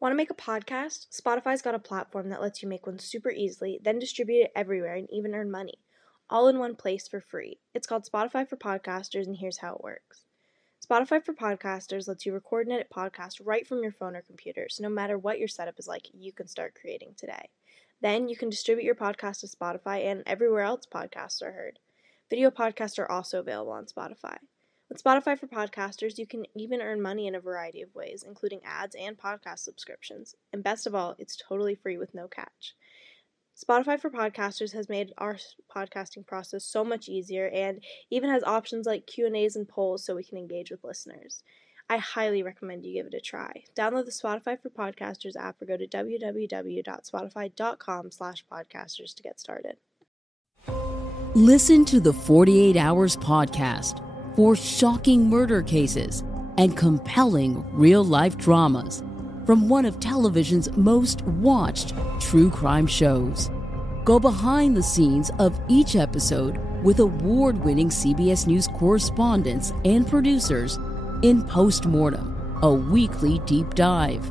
Want to make a podcast? Spotify's got a platform that lets you make one super easily, then distribute it everywhere and even earn money, all in one place for free. It's called Spotify for Podcasters, and here's how it works. Spotify for Podcasters lets you record and edit podcasts right from your phone or computer, so no matter what your setup is like, you can start creating today. Then you can distribute your podcast to Spotify and everywhere else podcasts are heard. Video podcasts are also available on Spotify. With Spotify for Podcasters, you can even earn money in a variety of ways, including ads and podcast subscriptions. And best of all, it's totally free with no catch. Spotify for Podcasters has made our podcasting process so much easier and even has options like Q&As and polls so we can engage with listeners. I highly recommend you give it a try. Download the Spotify for Podcasters app or go to www.spotify.com/podcasters to get started. Listen to the 48 Hours podcast for shocking murder cases and compelling real-life dramas from one of television's most watched true crime shows. Go behind the scenes of each episode with award-winning CBS News correspondents and producers in Postmortem, a weekly deep dive.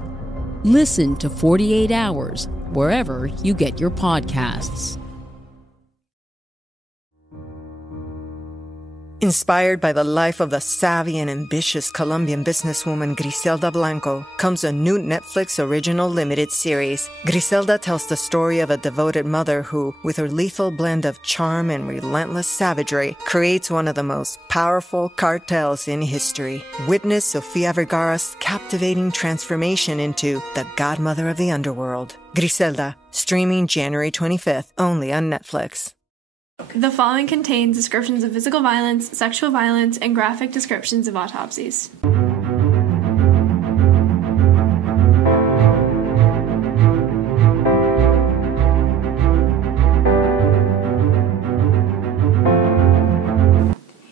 Listen to 48 Hours wherever you get your podcasts. Inspired by the life of the savvy and ambitious Colombian businesswoman Griselda Blanco comes a new Netflix original limited series. Griselda tells the story of a devoted mother who, with her lethal blend of charm and relentless savagery, creates one of the most powerful cartels in history. Witness Sofia Vergara's captivating transformation into the godmother of the underworld. Griselda, streaming January 25th, only on Netflix. The following contains descriptions of physical violence, sexual violence, and graphic descriptions of autopsies.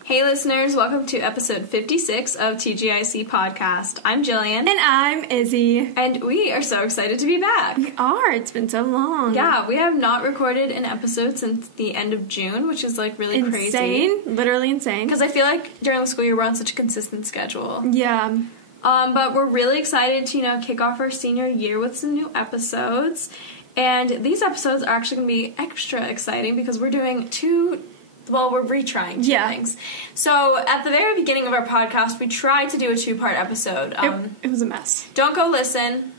Hey listeners, welcome to episode 56 of TGIC Podcast. I'm Jillian. And I'm Izzy. And we are so excited to be back. We are. It's been so long. Yeah, we have not recorded an episode since the end of June, which is like really crazy. Insane. Literally insane. Because I feel like during the school year we're on such a consistent schedule. Yeah. But we're really excited to, kick off our senior year with some new episodes. And these episodes are actually going to be extra exciting because we're doing we're retrying two things. So, at the very beginning of our podcast, we tried to do a two-part episode. It was a mess. Don't go listen.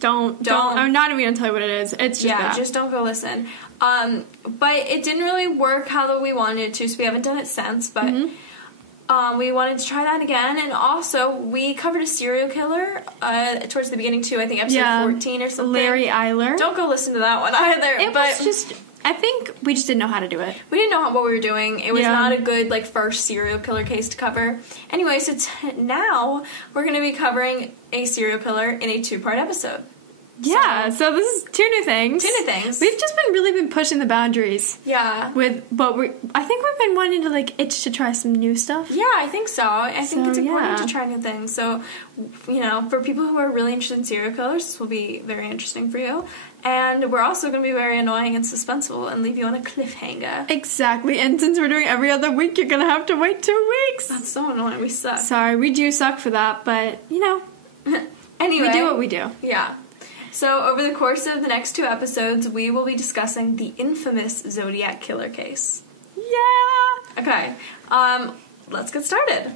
Don't. I'm not even going to tell you what it is. It's just bad. Just don't go listen. But it didn't really work how we wanted it to, so we haven't done it since, but we wanted to try that again. And also, we covered a serial killer towards the beginning, too. I think episode 14 or something. Larry Eiler. Don't go listen to that one either. I think we just didn't know how to do it. We didn't know what we were doing. It was not a good, first serial killer case to cover. Anyway, so now we're going to be covering a serial killer in a two-part episode. Yeah, so this is two new things. We've just been pushing the boundaries. Yeah. I think we've been wanting to, itch to try some new stuff. Yeah, I think so. I think it's important to try new things. So, for people who are really interested in serial killers, this will be very interesting for you. And we're also going to be very annoying and suspenseful and leave you on a cliffhanger. Exactly. And since we're doing every other week, you're going to have to wait 2 weeks. That's so annoying. We suck. Sorry, we do suck for that, but, Anyway. We do what we do. Yeah. So, over the course of the next two episodes, we will be discussing the infamous Zodiac Killer case. Yeah! Okay. Let's get started.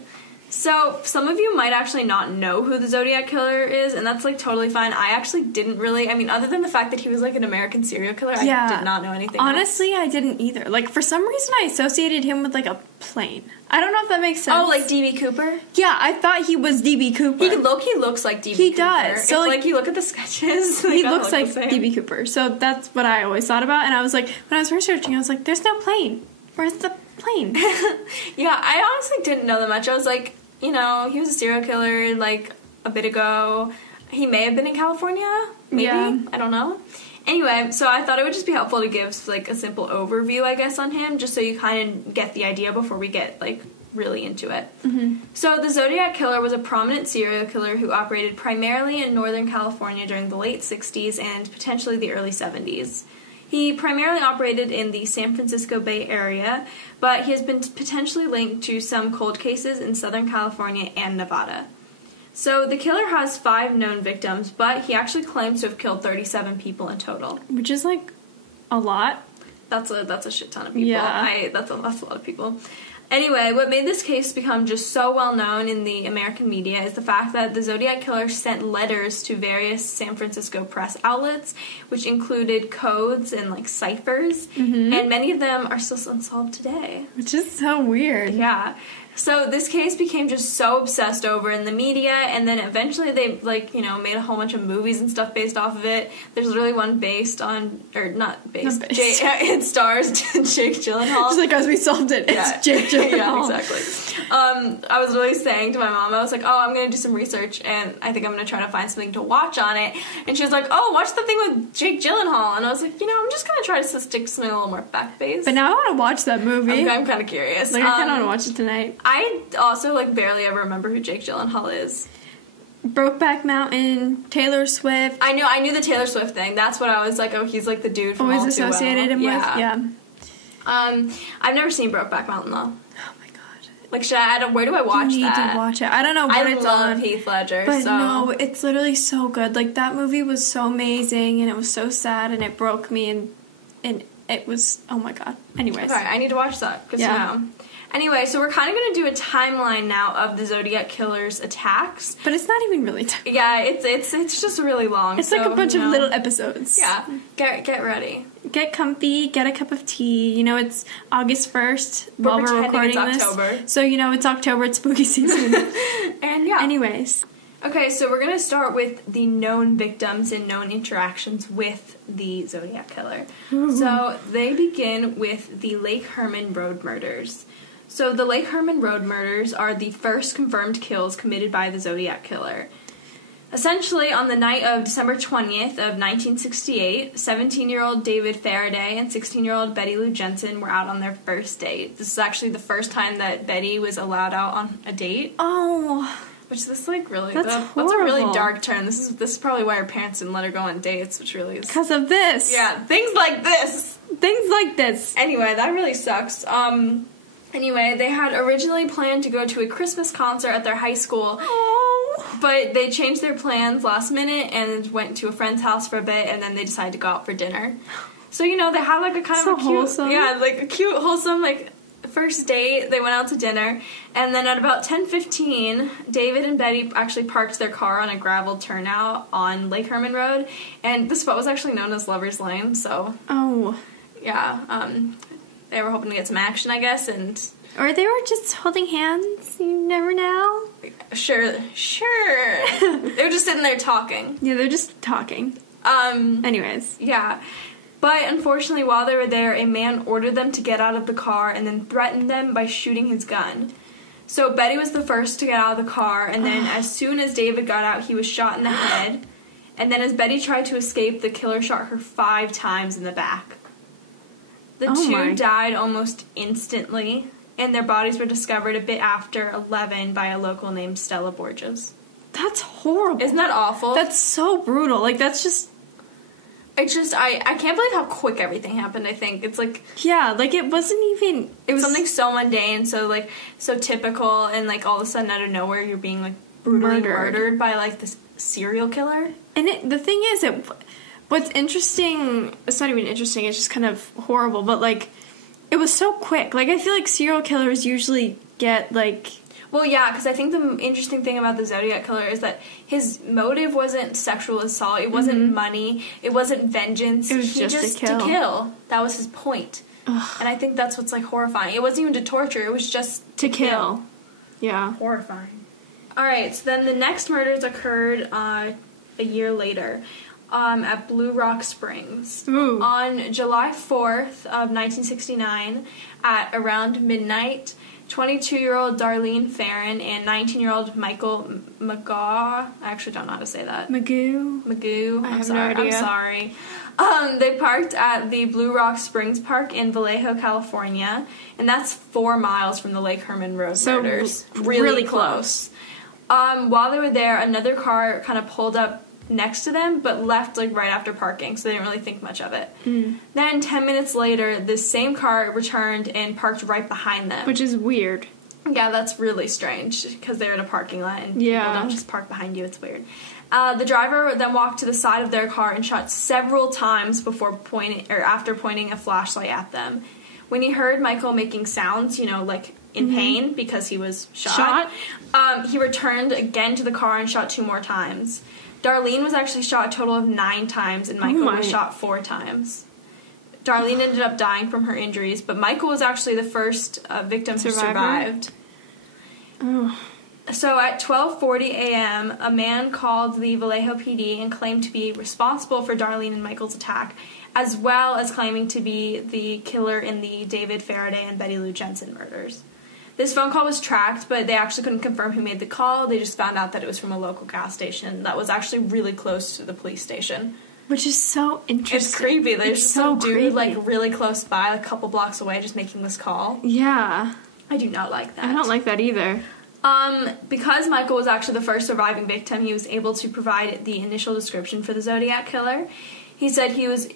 So, some of you might actually not know who the Zodiac Killer is, and that's, totally fine. I actually didn't really, other than the fact that he was, an American serial killer, I did not know anything Honestly, I didn't either. For some reason, I associated him with, a plane. I don't know if that makes sense. Oh, like D.B. Cooper? Yeah, I thought he was D.B. Cooper. He looks like D.B. Cooper. He does. So, if, you look at the sketches, he looks like D.B. Cooper. So, that's what I always thought about, and I was when I was researching, I was there's no plane. Where's the plane? Yeah, I honestly didn't know that much. I was he was a serial killer, a bit ago. He may have been in California, maybe. Yeah. I don't know. Anyway, so I thought it would just be helpful to give, a simple overview, I guess, on him, just so you kind of get the idea before we get, really into it. Mm-hmm. So the Zodiac Killer was a prominent serial killer who operated primarily in Northern California during the late 60s and potentially the early 70s. He primarily operated in the San Francisco Bay Area, but he has been potentially linked to some cold cases in Southern California and Nevada. So the killer has 5 known victims, but he actually claims to have killed 37 people in total. Which is, like, a lot. That's a shit ton of people. Yeah. That's a lot of people. Anyway, what made this case become just so well known in the American media is the fact that the Zodiac Killer sent letters to various San Francisco press outlets, which included codes and, like, ciphers, and many of them are still unsolved today. Which is so weird. Yeah. So this case became just so obsessed over in the media, and then eventually they, like, you know, made a whole bunch of movies and stuff based off of it. There's literally one based on, or not based, it stars Jake Gyllenhaal. Just like, as we solved it, it's Jake Gyllenhaal. Yeah, exactly. I was really saying to my mom, I was like, oh, I'm going to do some research, and I think I'm going to try to find something to watch on it. And she was like, oh, watch the thing with Jake Gyllenhaal. And I was like, you know, I'm just going to try to stick something a little more fact-based. But now I want to watch that movie. I'm kind of curious. Like, I kind of want to watch it tonight. I also, like, barely ever remember who Jake Gyllenhaal is. Brokeback Mountain, Taylor Swift. I knew the Taylor Swift thing. That's what I was like, oh, he's like the dude from Always All Too Well. associated him with, yeah. I've never seen Brokeback Mountain, though. Oh my god. Like, where do I watch that? You need to watch it. I don't know what it's on. I love Heath Ledger, but so. no, it's literally so good. Like, that movie was so amazing, and it was so sad, and it broke me, and it was, oh my god. Anyways. Okay, I need to watch that. Good to know. Anyway, so we're kind of going to do a timeline now of the Zodiac Killer's attacks. But it's not even really Yeah, it's just really long. It's like a bunch of little episodes. Yeah. Get ready. Get comfy, get a cup of tea. You know, it's August 1st while we're recording it's October. So, you know, it's October, it's spooky season. And yeah. Anyways. Okay, so we're going to start with the known victims and known interactions with the Zodiac Killer. Ooh. So they begin with the Lake Herman Road murders. So the Lake Herman Road murders are the first confirmed kills committed by the Zodiac Killer. Essentially, on the night of December 20th of 1968, 17-year-old David Faraday and 16-year-old Betty Lou Jensen were out on their first date. This is actually the first time that Betty was allowed out on a date. Oh, which is like really that's a really dark turn. This is probably why her parents didn't let her go on dates, which really is because of this. Yeah, things like this. Anyway, that really sucks. Anyway, they had originally planned to go to a Christmas concert at their high school. Oh. But they changed their plans last minute and went to a friend's house for a bit, and then they decided to go out for dinner. So, you know, they had like a kind of a cute, wholesome. Yeah, like a cute, wholesome, like, first date. They went out to dinner, and then at about 10:15, David and Betty actually parked their car on a gravel turnout on Lake Herman Road, and this spot was actually known as Lover's Lane, so... Oh. Yeah, they were hoping to get some action, I guess, and... Or they were just holding hands, you never know. Sure. They were just sitting there talking. Yeah, they're just talking. Anyways. Yeah. But unfortunately, while they were there, a man ordered them to get out of the car and then threatened them by shooting his gun. So Betty was the first to get out of the car, and then as soon as David got out, he was shot in the head. And then as Betty tried to escape, the killer shot her 5 times in the back. The two died almost instantly, and their bodies were discovered a bit after 11 by a local named Stella Borges. That's horrible. Isn't that awful? That's so brutal. Like, that's just... It's just, I can't believe how quick everything happened, I think. It's like... Yeah, like, it wasn't even... It was something so mundane, so, like, so typical, and, like, all of a sudden, out of nowhere, you're being, like, brutally murdered by, like, this serial killer. And the thing is, what's interesting... It's not even interesting, it's just kind of horrible, but, like, it was so quick. Like, I feel like serial killers usually get, like... Well, yeah, because I think the interesting thing about the Zodiac Killer is that his motive wasn't sexual assault, it wasn't money, it wasn't vengeance. It was just to kill. That was his point. Ugh. And I think that's what's, like, horrifying. It wasn't even to torture, it was just to kill. Yeah. Horrifying. Alright, so then the next murders occurred a year later at Blue Rock Springs. Ooh. On July 4th of 1969, at around midnight, 22-year-old Darlene Farron and 19-year-old Michael McGaw. I actually don't know how to say that. Magoo. I'm sorry. They parked at the Blue Rock Springs Park in Vallejo, California, and that's 4 miles from the Lake Herman Road murders. Really close. While they were there, another car kind of pulled up next to them, but left, like, right after parking, so they didn't really think much of it. Then 10 minutes later, this same car returned and parked right behind them. Which is weird. Yeah, that's really strange, because they're in a parking lot and people don't just park behind you. It's weird. The driver then walked to the side of their car and shot several times after pointing a flashlight at them. When he heard Michael making sounds, like in pain because he was shot? He returned again to the car and shot 2 more times. Darlene was actually shot a total of 9 times, and Michael was shot 4 times. Darlene ended up dying from her injuries, but Michael was actually the first victim who survived. Oh. So at 12:40 a.m., a man called the Vallejo PD and claimed to be responsible for Darlene and Michael's attack, as well as claiming to be the killer in the David Faraday and Betty Lou Jensen murders. This phone call was tracked, but they actually couldn't confirm who made the call. They just found out that it was from a local gas station that was actually really close to the police station. Which is so interesting. It's creepy. There's some dude, creepy. like, really close by, like, a couple blocks away, just making this call. Yeah. I do not like that. I don't like that either. Because Michael was actually the first surviving victim, he was able to provide the initial description for the Zodiac Killer. He said he was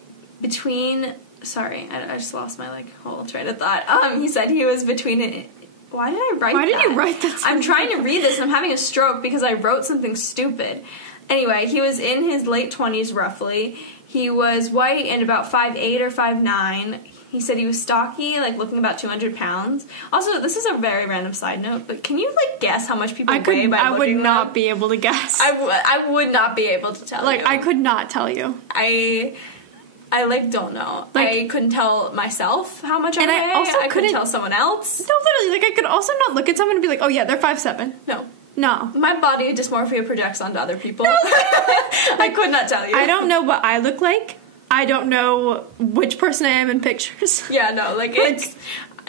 between... Sorry, I just lost my, like, whole train of thought. He said he was between... Why did I write that? Why did you write that? I'm trying to read this and I'm having a stroke because I wrote something stupid. Anyway, he was in his late 20s, roughly. He was white and about 5'8" or 5'9". He said he was stocky, like, looking about 200 pounds. Also, this is a very random side note, but can you, like, guess how much people weigh by I looking would not be able to guess. I would not be able to tell you. Like, I could not tell you. I like, don't know. Like, I couldn't tell myself how much I weigh. I also couldn't tell someone else. No, literally, like, I could also not look at someone and be like, oh, yeah, they're 5'7". No. My body dysmorphia projects onto other people. No. I could not tell you. I don't know what I look like. I don't know which person I am in pictures. Yeah, no, like it's...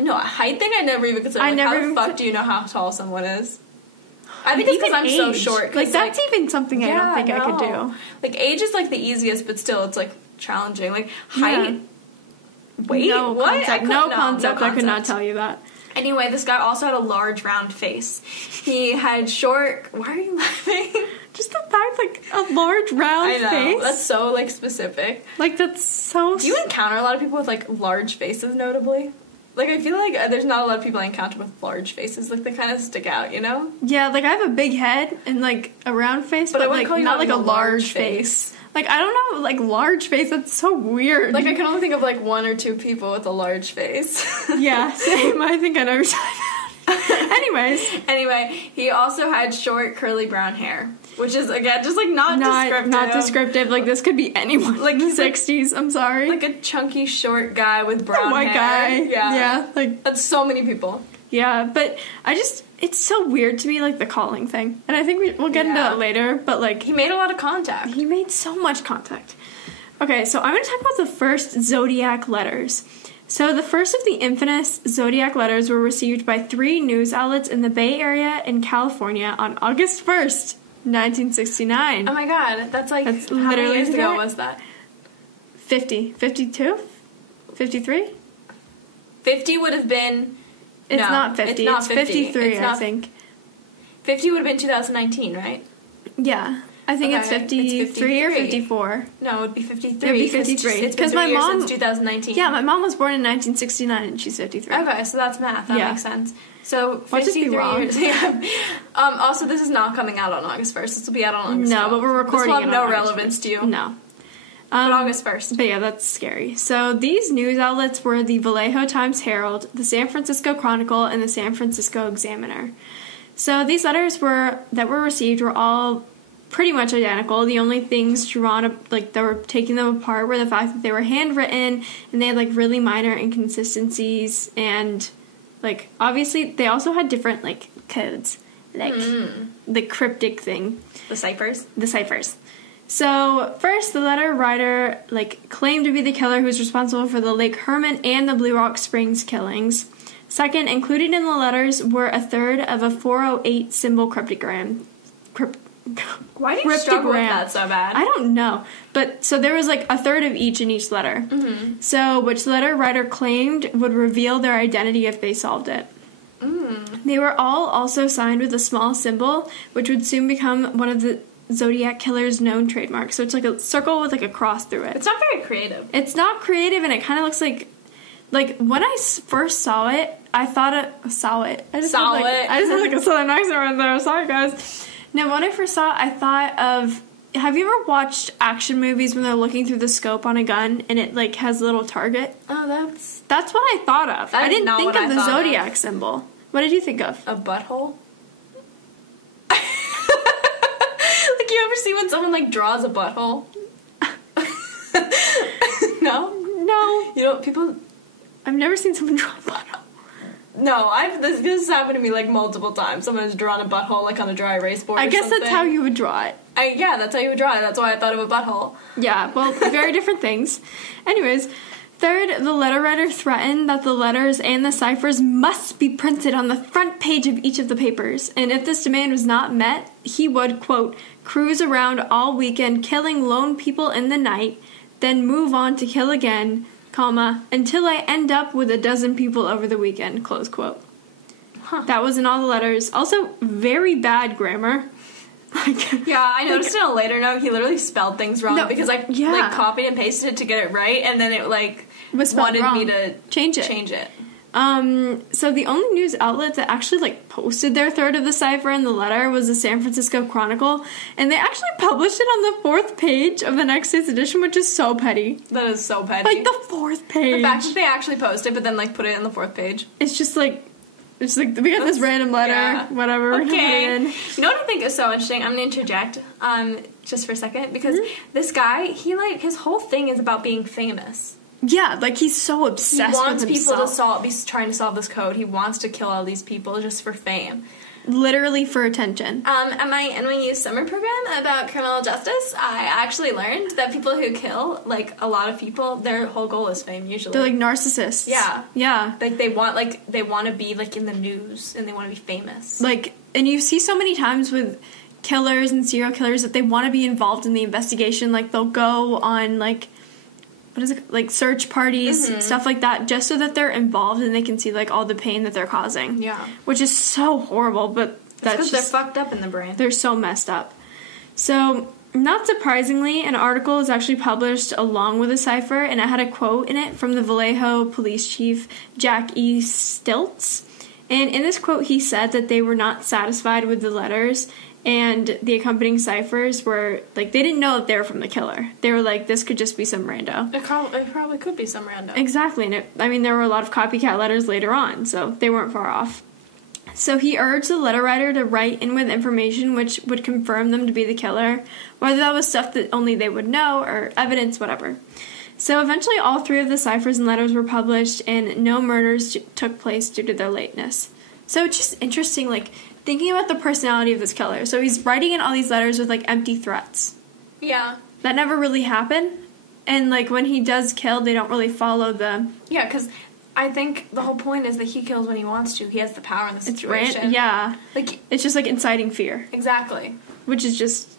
No, a height thing I never even considered. How the fuck do you know how tall someone is? I think it's because I'm so short. Like, that's even something I don't think I could do. Like, age is, like, the easiest, but still, it's, like, challenging. Like, height... Weight? No what? concept. No concept. I could not tell you that. Anyway, this guy also had a large, round face. He had short... Why are you laughing? Just the fact, like, a large, round face. I know. That's so, like, specific. Like, that's so... Do you encounter a lot of people with, like, large faces, notably? Like, I feel like there's not a lot of people I encounter with large faces. Like, they kind of stick out, you know? Yeah, like, I have a big head and, like, a round face, but like, not, like, a large face. Like, I don't know, like, large face, that's so weird. Like, I can only think of, like, 1 or 2 people with a large face. Yeah, same. I think I know you're talking about. Anyway, he also had short, curly brown hair. Which is, again, just, like, not descriptive. Not descriptive. Like, this could be anyone. Like, 60s, I'm sorry. Like a chunky, short guy with brown hair. White guy. Yeah. Like, that's so many people. Yeah, but it's so weird to me, like, the calling thing. And I think we'll get into that later, but, like... He made a lot of contact. He made so much contact. Okay, so I'm going to talk about the first Zodiac letters. So the first of the infamous Zodiac letters were received by 3 news outlets in the Bay Area in California on August 1st, 1969. Oh my god, that's like... That's how literally many years ago was that? 50. 52? 53? 50 would have been... It's not 50. It's 53, I think. 50 would have been 2019, right? Yeah. I think it's 53 or 54. No, it would be 53. It would be 53. It's been 3 years since 2019. Yeah, my mom was born in 1969 and she's 53. Okay, so that's math. That makes sense. So 53 years. Yeah. Also, this is not coming out on August 1st. This will be out on August 12th. No, but we're recording it on This will have no August relevance 1st. to you. No. But August 1st. But yeah, that's scary. So these news outlets were the Vallejo Times-Herald, the San Francisco Chronicle, and the San Francisco Examiner. So these letters that were received were all pretty much identical. The only things drawn up, like, that were taking them apart were the fact that they were handwritten and they had, like, really minor inconsistencies, and, like, obviously they also had different, like, codes, like the cryptic thing. The ciphers. So, first, the letter writer, like, claimed to be the killer who was responsible for the Lake Herman and the Blue Rock Springs killings. Second, included in the letters were a third of a 408 symbol cryptogram. Why do you struggle with that so bad? I don't know. But, so there was, like, a third of each in each letter. Mm-hmm. So, which the letter writer claimed would reveal their identity if they solved it. They were all also signed with a small symbol, which would soon become one of the Zodiac Killer's known trademarks. So it's like a circle with, like, a cross through it. It's not very creative. It's not creative, and it kind of looks like like, when I first saw it, I thought it... Saw it. I just had like a southern accent right there. Sorry, guys. Now, when I first saw it, I thought of... Have you ever watched action movies when they're looking through the scope on a gun and it, like, has a little target? Oh, That's what I thought of. I didn't think of the Zodiac symbol. What did you think of? A butthole? Like, you ever see when someone, like, draws a butthole? No? No. You know, people... I've never seen someone draw a butthole. No, this has happened to me, like, multiple times. Someone has drawn a butthole, like, on a dry erase board I guess that's how you would draw it. Yeah, that's how you would draw it. That's why I thought of a butthole. Yeah, well, very different things. Anyways, third, the letter writer threatened that the letters and the ciphers must be printed on the front page of each of the papers, and if this demand was not met, he would, quote, cruise around all weekend killing lone people in the night, then move on to kill again, comma, until I end up with 12 people over the weekend, close quote. Huh. That was in all the letters. Also, very bad grammar. Yeah, I noticed in a later note he literally spelled things wrong because I like copied and pasted it to get it right, and then it like wanted me to change it. So the only news outlet that actually like posted their third of the cipher in the letter was the San Francisco Chronicle, and they actually published it on the 4th page of the next day's edition, which is so petty. That is so petty. Like the 4th page. The fact that they actually posted, but then like put it in the 4th page. It's just like. It's like, we got this random letter, whatever. Okay. You know what I think is so interesting? I'm going to interject just for a second, because this guy, he, like, his whole thing is about being famous. Yeah, like, he's so obsessed with himself. He wants people to be trying to solve this code. He wants to kill all these people just for fame. Literally for attention. At my NYU summer program about criminal justice, I actually learned that people who kill, like, a lot of people, their whole goal is fame, usually. They're, like, narcissists. Yeah. Yeah. Like, they want to be, like, in the news, and they want to be famous. Like, and you see so many times with killers and serial killers that they want to be involved in the investigation. Like, they'll go on, like, what is it, like, search parties, stuff like that, just so that they're involved and they can see, like, all the pain that they're causing. Yeah. Which is so horrible, but that's because they're fucked up in the brain. They're so messed up. So, not surprisingly, an article was actually published along with a cipher, and it had a quote in it from the Vallejo police chief, Jack E. Stiltz. And in this quote, he said that they were not satisfied with the letters, and the accompanying ciphers were, like, they didn't know that they were from the killer. They were like, this could just be some rando. It probably could be some rando. Exactly, and there were a lot of copycat letters later on, so they weren't far off. So he urged the letter writer to write in with information which would confirm them to be the killer, whether that was stuff that only they would know, or evidence, whatever. So eventually all 3 of the ciphers and letters were published, and no murders took place due to their lateness. So it's just interesting, like, thinking about the personality of this killer. So he's writing in all these letters with, like, empty threats. Yeah. That never really happened. And, like, when he does kill, they don't really follow the... Yeah, because I think the whole point is that he kills when he wants to. He has the power in the situation. Yeah. Like, it's just, like, inciting fear. Exactly. Which is just...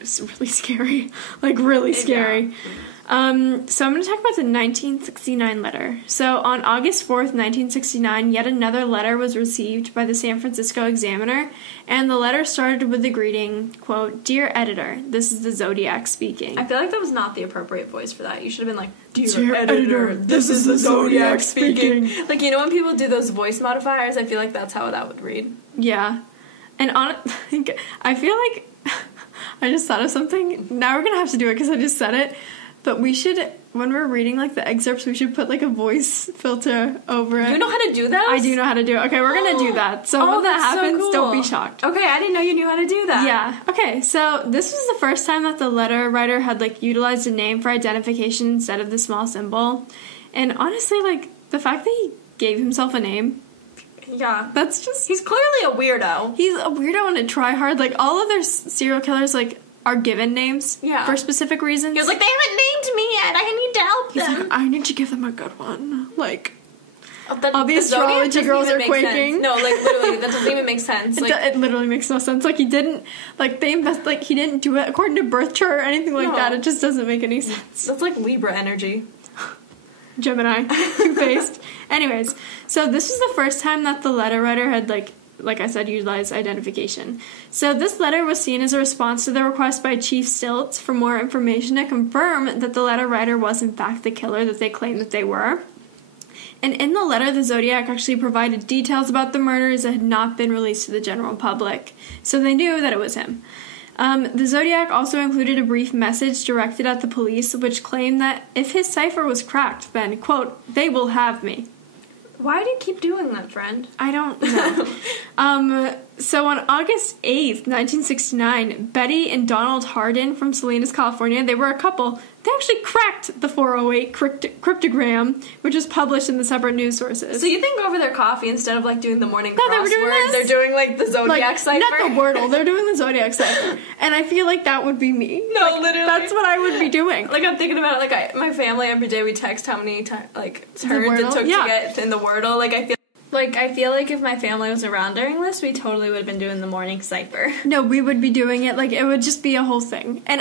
It's really scary. Like, really scary. Yeah. So I'm going to talk about the 1969 letter. So on August 4th, 1969, yet another letter was received by the San Francisco Examiner, and the letter started with the greeting, quote, "Dear editor, this is the Zodiac speaking." I feel like that was not the appropriate voice for that. You should have been like, Dear editor, this is the Zodiac speaking. Like, you know when people do those voice modifiers? I feel like that's how that would read. Yeah. And I feel like I just thought of something. Now we're going to have to do it because I just said it. But we should, when we're reading, like, the excerpts, we should put, like, a voice filter over it. You know how to do that? I do know how to do it. Okay, we're going to do that. So when that happens, so cool. Don't be shocked. Okay, I didn't know you knew how to do that. Yeah. Okay, so this was the first time that the letter writer had, like, utilized a name for identification instead of the small symbol. And honestly, like, the fact that he gave himself a name... Yeah. That's just... He's clearly a weirdo. He's a weirdo and a tryhard. Like, all of their serial killers, like... are given names for specific reasons. He was like, they haven't named me yet. I need to help them. He's like, I need to give them a good one. Like, all the astrology girls are quaking. Sense. No, like, literally, that doesn't even make sense. Like, it literally makes no sense. Like, he didn't, like, he didn't do it according to birth chart or anything like that. It just doesn't make any sense. That's like Libra energy. Gemini. Two-faced. Anyways, so this was the first time that the letter writer had, like I said, utilized identification. So this letter was seen as a response to the request by Chief Stiltz for more information to confirm that the letter writer was in fact the killer that they claimed that they were. And in the letter, the Zodiac actually provided details about the murders that had not been released to the general public. So they knew that it was him. The Zodiac also included a brief message directed at the police, which claimed that if his cipher was cracked, then, quote, they will have me. Why do you keep doing that, friend? I don't know. So on August 8th, 1969, Betty and Donald Hardin from Salinas, California, they were a couple. They actually cracked the 408 cryptogram, which was published in the separate news sources. So you think over their coffee, instead of, like, doing the morning No, they were doing crossword, this? they're doing, like, the Zodiac cipher? Not the Wordle, they're doing the Zodiac cipher. And I feel like that would be me. No, like, literally. That's what I would be doing. Like, I'm thinking about it, like, my family, every day we text how many, turns it took to get in the Wordle. I feel like if my family was around during this, we totally would have been doing the morning cipher. No, we would be doing it. Like, it would just be a whole thing. And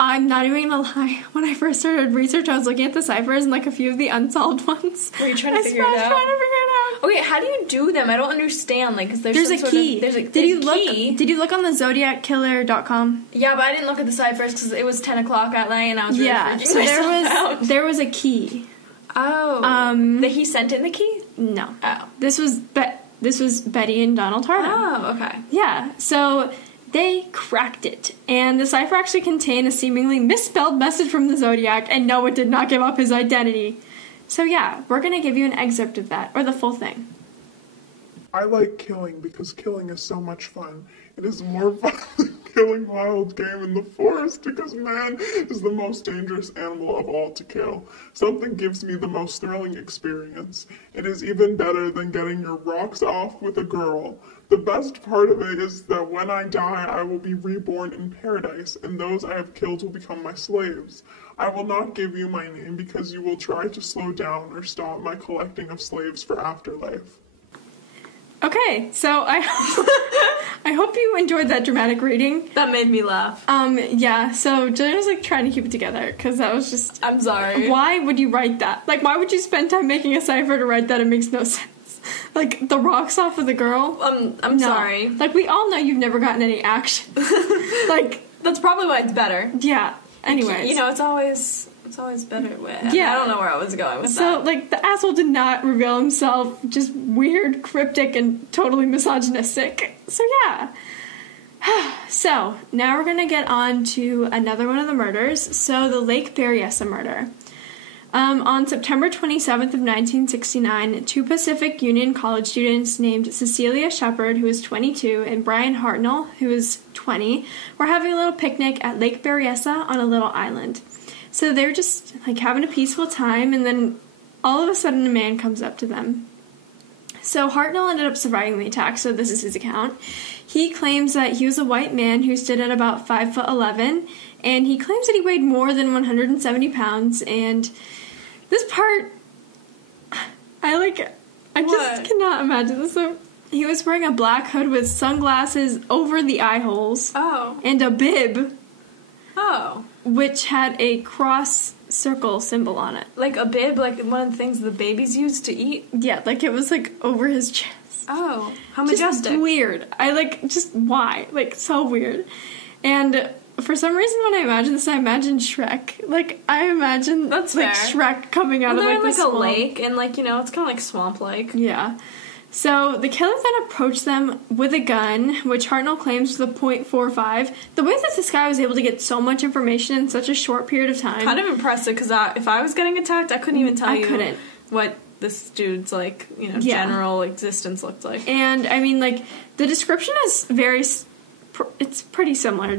I'm not even gonna lie. When I first started research, I was looking at the ciphers and, like, a few of the unsolved ones. Were you trying to figure it out? I was trying to figure it out. Okay, how do you do them? I don't understand. Like, because there's a key. Key. Did you look on the ZodiacKiller.com? Yeah, but I didn't look at the ciphers because it was 10 o'clock at night and I was really freaking myself out. There was a key. Oh. That he sent in the key? No. Oh. This was Betty and Donald Hardin. Oh, okay. Yeah. So they cracked it, and the cipher actually contained a seemingly misspelled message from the Zodiac, and no, it did not give up his identity. So yeah, we're gonna give you an excerpt of that, or the full thing. I like killing because killing is so much fun. It is more fun than killing wild game in the forest because man is the most dangerous animal of all to kill. Something gives me the most thrilling experience. It is even better than getting your rocks off with a girl. The best part of it is that when I die, I will be reborn in paradise, and those I have killed will become my slaves. I will not give you my name because you will try to slow down or stop my collecting of slaves for afterlife. Okay, so I hope you enjoyed that dramatic reading. That made me laugh. Yeah, so Jillian was, trying to keep it together, because that was just... I'm sorry. Why would you write that? Why would you spend time making a cipher to write that? It makes no sense. The rocks off with a girl? I'm sorry. We all know you've never gotten any action. That's probably why it's better. Yeah, anyways. It's always better. Yeah. I don't know where I was going with that. So, the asshole did not reveal himself. Just weird, cryptic, and totally misogynistic. So, yeah. So, now we're gonna get on to another one of the murders. So, the Lake Berryessa murder. On September 27th of 1969, two Pacific Union college students named Cecilia Shepard, who was 22, and Brian Hartnell, who was 20, were having a little picnic at Lake Berryessa on a little island. So they're just, having a peaceful time, and then all of a sudden a man comes up to them. So Hartnell ended up surviving the attack, so this is his account. He claims that he was a white man who stood at about 5'11", and he claims that he weighed more than 170 pounds, and this part, I just cannot imagine this. So he was wearing a black hood with sunglasses over the eye holes. Oh. And a bib. Oh. Which had a cross circle symbol on it. Like a bib, like one of the things the babies use to eat? Yeah, it was over his chest. Oh. How majestic. Just weird. Just why? So weird. And for some reason, when I imagine this, I imagine Shrek. I imagine that's fair. Shrek coming out of they're in the swamp. a lake, and it's kind of swamp-like. Yeah. So the killer then approached them with a gun, which Hartnell claims was a .45. The way that this guy was able to get so much information in such a short period of time, kind of impressive. Because if I was getting attacked, I couldn't even tell you what this dude's general existence looked like. And the description is it's pretty similar to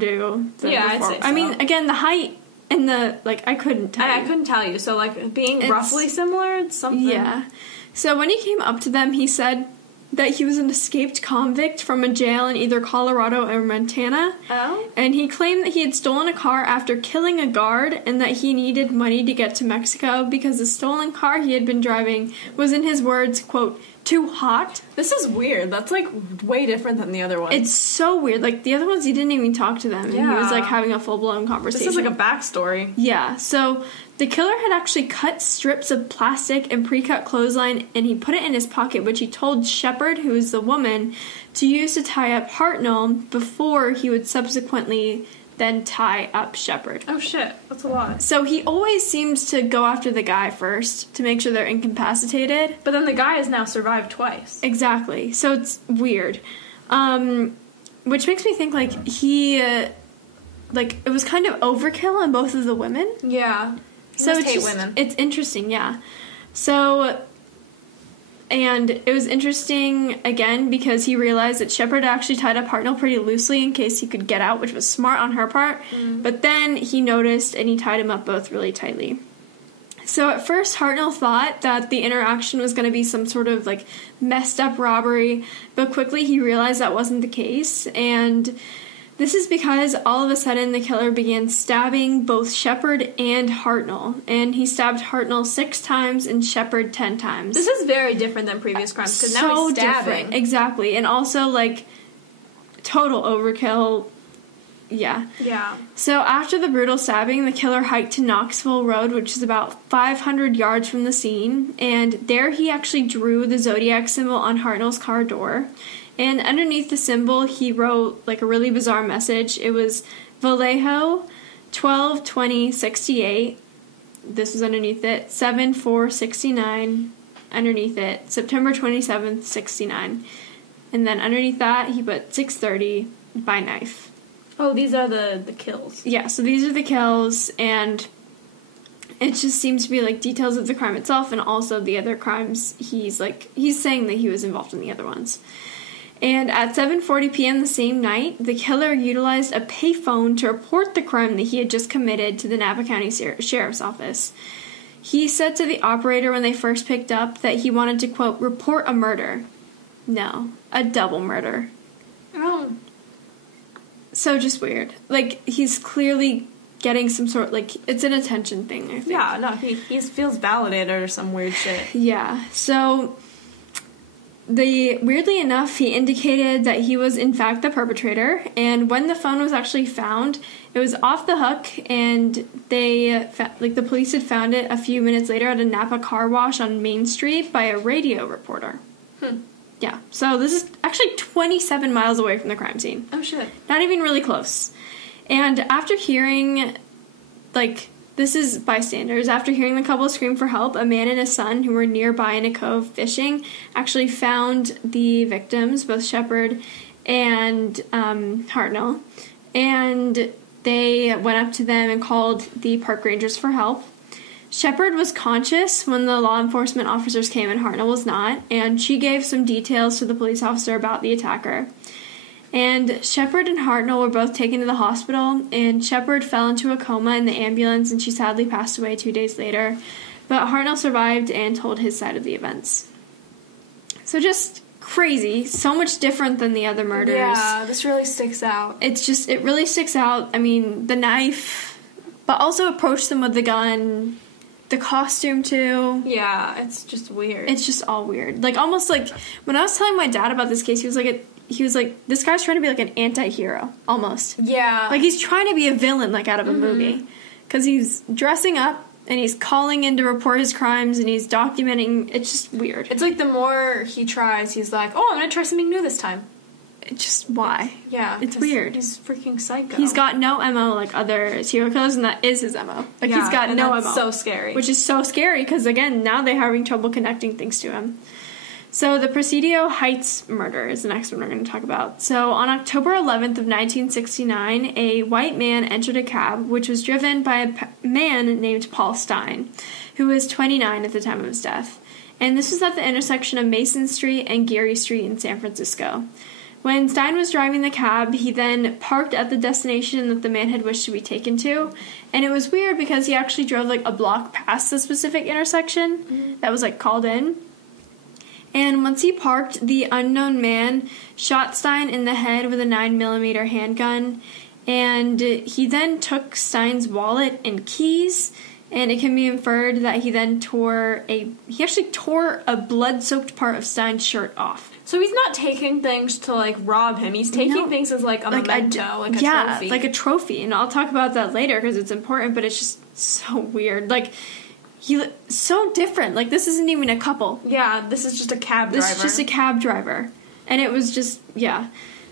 the before. I'd say so. Again, the height and the I couldn't tell. I couldn't tell you. So being roughly similar, it's something. Yeah. So when he came up to them, he said that he was an escaped convict from a jail in either Colorado or Montana. Oh. And he claimed that he had stolen a car after killing a guard and that he needed money to get to Mexico because the stolen car he had been driving was, in his words, quote, too hot. This is weird. That's way different than the other ones. It's so weird. The other ones, he didn't even talk to them. Yeah. And he was having a full-blown conversation. This is a backstory. Yeah. So the killer had actually cut strips of plastic and pre-cut clothesline, and he put it in his pocket, which he told Shepard, who is the woman, to use to tie up Hartnell before he would subsequently then tie up Shepard. Oh, shit. That's a lot. So he always seems to go after the guy first to make sure they're incapacitated. But then the guy has now survived twice. Exactly. So it's weird. Which makes me think, like, he... like, it was kind of overkill on both of the women. Yeah. He So must it's hate just, women. it's interesting, yeah. So... And it was interesting, again, because he realized that Shepard actually tied up Hartnell pretty loosely in case he could get out, which was smart on her part. But then he noticed, and he tied him up both really tightly. So at first, Hartnell thought that the interaction was going to be some sort of, like, messed up robbery, but quickly he realized that wasn't the case, and... This is because all of a sudden the killer began stabbing both Shepard and Hartnell, and he stabbed Hartnell 6 times and Shepard 10 times. This is very different than previous crimes, because now he's stabbing. Different. Exactly, and also, like, total overkill. Yeah. Yeah. So after the brutal stabbing, the killer hiked to Knoxville Road, which is about 500 yards from the scene, and there he actually drew the Zodiac symbol on Hartnell's car door. And underneath the symbol, he wrote, like, a really bizarre message. It was Vallejo, 12/20/68. This was underneath it. 7/4/69. Underneath it. September 27th, 69. And then underneath that, he put 6:30 by knife. Oh, these are the kills. Yeah, so these are the kills, and it just seems to be, like, details of the crime itself, and also the other crimes. He's saying that he was involved in the other ones. And at 7:40 p.m. the same night, the killer utilized a payphone to report the crime that he had just committed to the Napa County Sheriff's Office. He said to the operator when they first picked up that he wanted to, quote, report a murder. No, a double murder. Oh. So just weird. Like, he's clearly getting some sort, like, it's an attention thing, I think. Yeah, no, he feels validated or some weird shit. Yeah, so... Weirdly enough, he indicated that he was in fact the perpetrator, and when the phone was actually found, it was off the hook, and the police had found it a few minutes later at a Napa car wash on Main Street by a radio reporter. Yeah, so this is actually 27 miles away from the crime scene. Oh, shit. Not even really close. And after hearing, like... This is bystanders. After hearing the couple scream for help, a man and his son who were nearby in a cove fishing actually found the victims, both Shepard and Hartnell, and they went up to them and called the park rangers for help. Shepard was conscious when the law enforcement officers came and Hartnell was not, and she gave some details to the police officer about the attacker. And Shepard and Hartnell were both taken to the hospital, and Shepard fell into a coma in the ambulance, and she sadly passed away 2 days later. But Hartnell survived and told his side of the events. So just crazy. So much different than the other murders. Yeah, this really sticks out. It really sticks out. I mean, the knife, but also approached them with the gun, the costume too. Yeah, it's just weird. It's just all weird. Like, almost like, when I was telling my dad about this case, he was like, this guy's trying to be like an anti-hero, almost. Yeah. Like, he's trying to be a villain, like, out of a movie. Because he's dressing up, and he's calling in to report his crimes, and he's documenting. It's just weird. It's like the more he tries, he's like, oh, I'm going to try something new this time. It's just, why? Yeah. It's weird. He's freaking psycho. He's got no MO like other serial killers, and that is his MO. Like, he's got no MO. So scary. Which is so scary, because, again, now they're having trouble connecting things to him. So the Presidio Heights murder is the next one we're going to talk about. So on October 11th of 1969, a white man entered a cab, which was driven by a man named Paul Stein, who was 29 at the time of his death. And this was at the intersection of Mason Street and Geary Street in San Francisco. When Stein was driving the cab, he then parked at the destination that the man had wished to be taken to. And it was weird because he actually drove like a block past the specific intersection that was like called in. And once he parked, the unknown man shot Stein in the head with a 9mm handgun, and he then took Stein's wallet and keys, and it can be inferred that he then actually tore a blood-soaked part of Stein's shirt off. So he's not taking things to, like, rob him. He's taking things as, like, a memento, like a trophy. Yeah, like a trophy, and I'll talk about that later because it's important, but it's just so weird. Like, so different. Like, this isn't even a couple. Yeah, this is just a cab driver. This is just a cab driver. And it was just, yeah.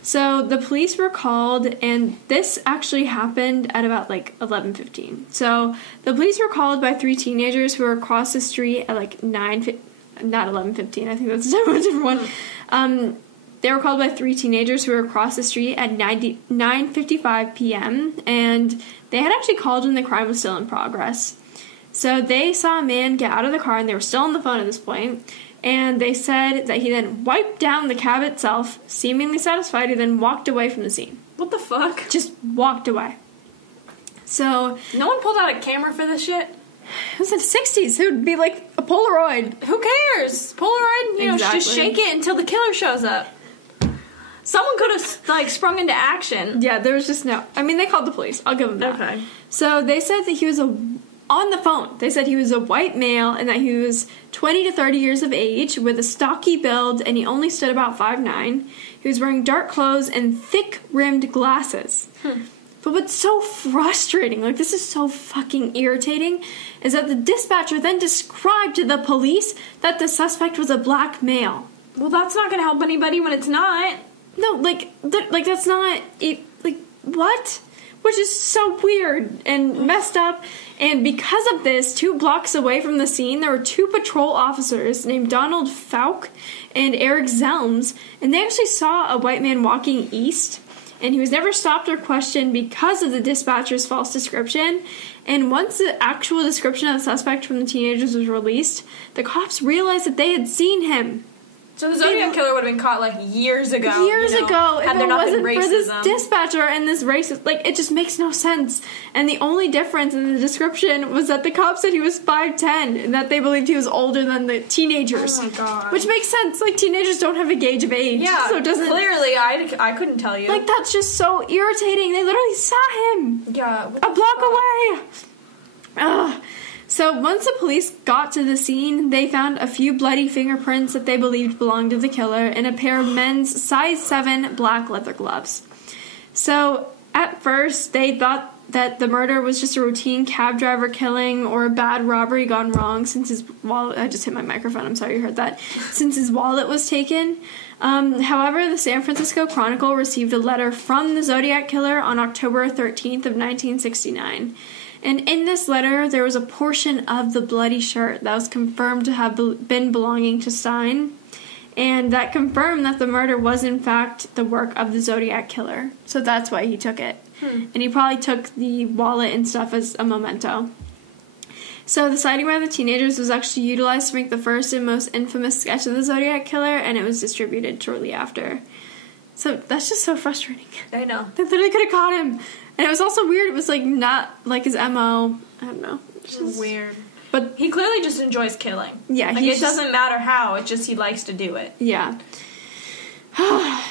So the police were called, and this actually happened at about, like, 11:15. So the police were called by 3 teenagers who were across the street at, like, not 11:15, I think that's a different one. They were called by 3 teenagers who were across the street at 9:55 p.m., and they had actually called when the crime was still in progress. So they saw a man get out of the car, and they were still on the phone at this point, and they said that he then wiped down the cab itself, seemingly satisfied, and then walked away from the scene. What the fuck? Just walked away. So... No one pulled out a camera for this shit? It was in the 60s. It would be like a Polaroid. Who cares? Polaroid, Exactly. just shake it until the killer shows up. Someone could have, like, sprung into action. Yeah, there was just no... I mean, they called the police. I'll give them that. Okay. So they said that he was on the phone, they said he was a white male and that he was 20 to 30 years of age with a stocky build, and he only stood about 5'9". He was wearing dark clothes and thick-rimmed glasses. But what's so frustrating, like, this is so fucking irritating, is that the dispatcher then described to the police that the suspect was a black male. Well, that's not gonna help anybody when it's not. No, like that's not... Like, what? Which is so weird and messed up. And because of this, 2 blocks away from the scene, there were 2 patrol officers named Donald Fouke and Eric Zelms, and they actually saw a white man walking east, and he was never stopped or questioned because of the dispatcher's false description. And once the actual description of the suspect from the teenagers was released, the cops realized that they had seen him. So the Zodiac Killer would have been caught, like, years ago. If had there it not wasn't been for this racism. dispatcher and this racist, like, it just makes no sense. And the only difference in the description was that the cops said he was 5'10", and that they believed he was older than the teenagers. Oh my god. Which makes sense. Like, teenagers don't have a gauge of age. Yeah, so it doesn't... clearly, I couldn't tell you. Like, that's just so irritating. They literally saw him. Yeah. A block away. Ugh. So once the police got to the scene, they found a few bloody fingerprints that they believed belonged to the killer and a pair of men's size 7 black leather gloves. So at first, they thought that the murder was just a routine cab driver killing or a bad robbery gone wrong since his wallet... I just hit my microphone. I'm sorry you heard that. Since his wallet was taken. However, the San Francisco Chronicle received a letter from the Zodiac Killer on October 13th of 1969. And in this letter, there was a portion of the bloody shirt that was confirmed to have been belonging to Stein. And that confirmed that the murder was, in fact, the work of the Zodiac Killer. So that's why he took it. And he probably took the wallet and stuff as a memento. So the sighting by the teenagers was actually utilized to make the first and most infamous sketch of the Zodiac Killer, and it was distributed shortly after. So that's just so frustrating. I know. They literally could have caught him. And it was also weird. It was, like, not like his MO. I don't know. It's just weird. But he clearly just enjoys killing. Yeah, like, it doesn't matter how. It's just he likes to do it. Yeah.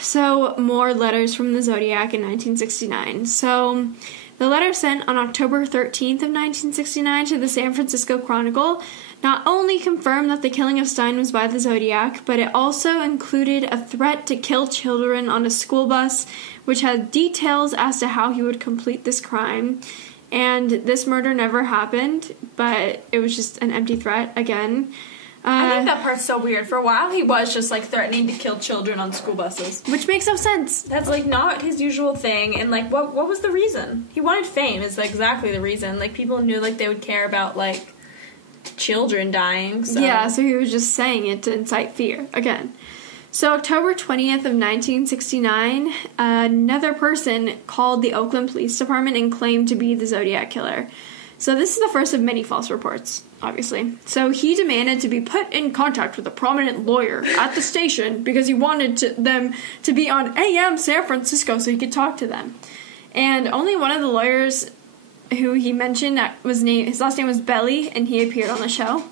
So, more letters from the Zodiac in 1969. So, the letter sent on October 13th of 1969 to the San Francisco Chronicle not only confirmed that the killing of Stein was by the Zodiac, but it also included a threat to kill children on a school bus, which had details as to how he would complete this crime. And this murder never happened, but it was just an empty threat again. I think that part's so weird. For a while, he was just, like, threatening to kill children on school buses. Which makes no sense. That's, like, not his usual thing. And, like, what was the reason? He wanted fame is, like, exactly the reason. Like, people knew, like, they would care about, like, children dying. So. Yeah, so he was just saying it to incite fear. Again. So October 20th of 1969, another person called the Oakland Police Department and claimed to be the Zodiac Killer. So this is the first of many false reports, obviously. So he demanded to be put in contact with a prominent lawyer at the station because he wanted them to be on AM San Francisco so he could talk to them. And only one of the lawyers who he mentioned his last name was Belly, and he appeared on the show.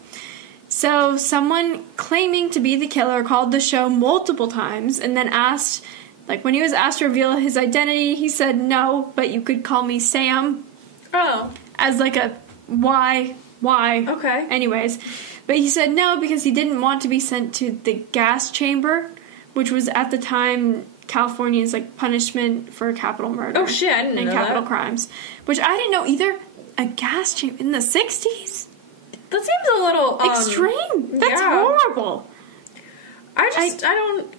So someone claiming to be the killer called the show multiple times and then asked, like, when he was asked to reveal his identity, he said, "No, but you could call me Sam." Oh. As like a why. Okay. Anyways, but he said no because he didn't want to be sent to the gas chamber, which was at the time California's, like, punishment for capital murder. Oh shit, I didn't know and capital that. crimes, which I didn't know either. A gas chamber in the 60s? That seems a little extreme. That's yeah. horrible. I don't.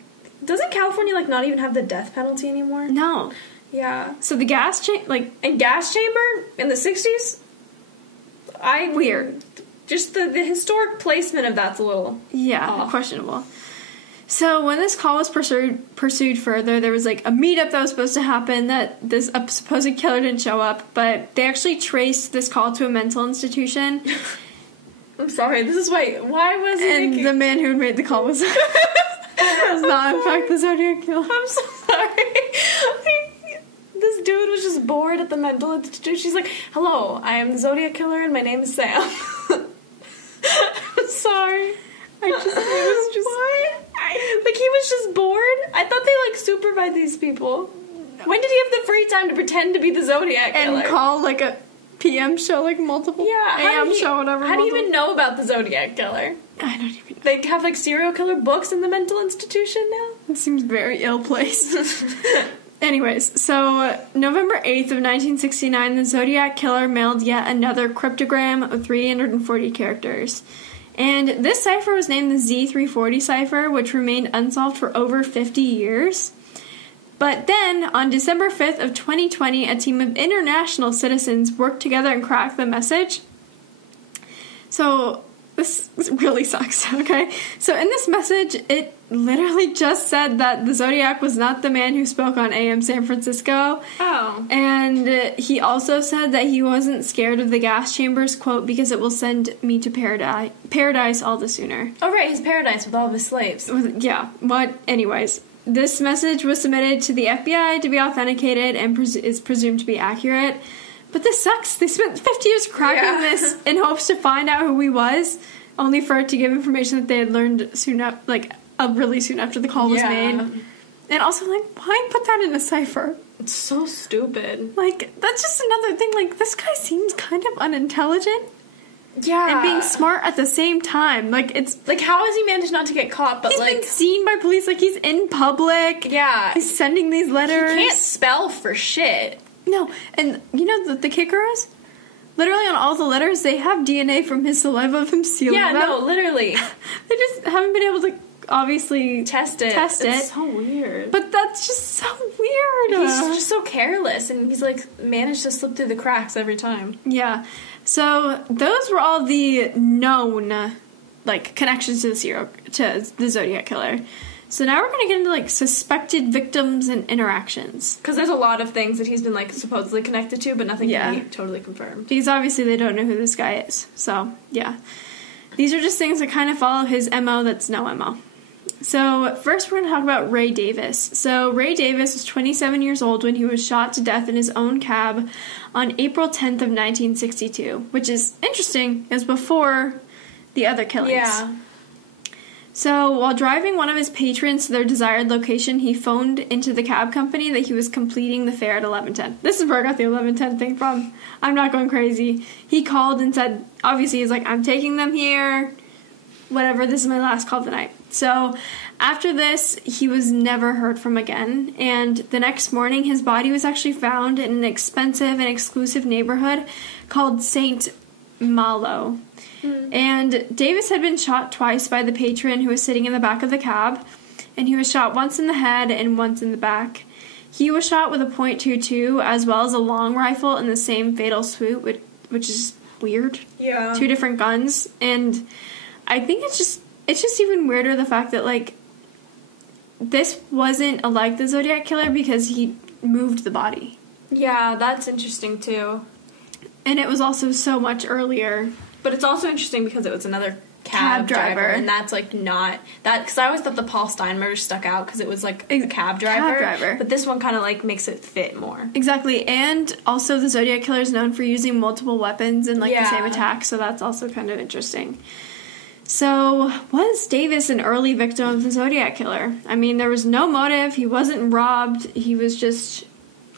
Doesn't California, like, not even have the death penalty anymore? No. Yeah. So the gas chamber, like... And gas chamber in the 60s? Weird. Just the historic placement of that's a little off. Questionable. So when this call was pursued further, there was, like, a meetup that was supposed to happen that this supposed killer didn't show up, but they actually traced this call to a mental institution. I'm sorry, this is why was he And the man who made the call was not, in fact, the Zodiac Killer. I'm so sorry. This dude was just bored at the mental institute. She's like, hello, I am the Zodiac Killer and my name is Sam. I'm sorry. He was just bored? I thought they, like, supervised these people. When did he have the free time to pretend to be the Zodiac Killer? And call, like, a PM show, like, multiple AM show, whatever. How do you even know about the Zodiac Killer? I don't even know. They have, like, serial killer books in the mental institution now? It seems very ill-placed. Anyways, so November 8th of 1969, the Zodiac Killer mailed yet another cryptogram of 340 characters. And this cipher was named the Z340 cipher, which remained unsolved for over 50 years. But then, on December 5th of 2020, a team of international citizens worked together and cracked the message. So, this really sucks, okay? So, in this message, it literally just said that the Zodiac was not the man who spoke on AM San Francisco. Oh. And he also said that he wasn't scared of the gas chambers, quote, because it will send me to paradise all the sooner. Oh, right, his paradise with all of his slaves. Yeah, but anyways, this message was submitted to the FBI to be authenticated and is presumed to be accurate. But this sucks. They spent 50 years cracking this in hopes to find out who he was, only for it to give information that they had learned soon up, like, really soon after the call was made. And also, like, why put that in a cipher? It's so stupid. Like, that's just another thing. Like, this guy seems kind of unintelligent. Yeah. And being smart at the same time. Like, it's... Like, how has he managed not to get caught? But, he's like... been seen by police. Like, he's in public. Yeah. He's sending these letters. He can't spell for shit. No. And, you know, the kicker is... Literally on all the letters, they have DNA from his saliva of him sealing them. Yeah, no, literally. They just haven't been able to, obviously... Test it. It's so weird. But that's just so weird. He's just so careless, and he's, like, managed to slip through the cracks every time. Yeah. So, those were all the known, like, connections to the Zodiac Killer. So now we're going to get into, like, suspected victims and interactions. Because there's a lot of things that he's been, like, supposedly connected to, but nothing can be totally confirmed. Because obviously they don't know who this guy is. So, yeah. These are just things that kind of follow his MO that's no MO. So, first we're going to talk about Ray Davis. So, Ray Davis was 27 years old when he was shot to death in his own cab on April 10th of 1962. Which is interesting, it was before the other killings. Yeah. So, while driving one of his patrons to their desired location, he phoned into the cab company that he was completing the fare at 11:10. This is where I got the 11:10 thing from. I'm not going crazy. He called and said, obviously, he's like, I'm taking them here. Whatever, this is my last call of the night. So, after this, he was never heard from again. And the next morning, his body was actually found in an expensive and exclusive neighborhood called St. Malo. And Davis had been shot twice by the patron who was sitting in the back of the cab, and he was shot once in the head and once in the back. He was shot with a .22 as well as a long rifle in the same fatal swoop, which is weird. Yeah. 2 different guns, and I think it's just even weirder the fact that, like, this wasn't like the Zodiac Killer because he moved the body. Yeah, that's interesting too. And it was also so much earlier. But it's also interesting because it was another cab driver. And that's, like, not... that because I always thought the Paul Stein murder stuck out because it was, like, a cab driver. But this one kind of, like, makes it fit more. Exactly. And also the Zodiac Killer is known for using multiple weapons in, like, the same attack. So that's also kind of interesting. So, was Davis an early victim of the Zodiac Killer? I mean, there was no motive. He wasn't robbed. He was just...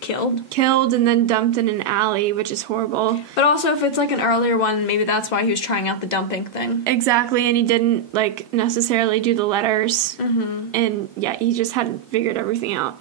Killed and then dumped in an alley, which is horrible. But also, if it's, like, an earlier one, maybe that's why he was trying out the dumping thing. Exactly, and he didn't, like, necessarily do the letters. Mm-hmm. And, yeah, he just hadn't figured everything out.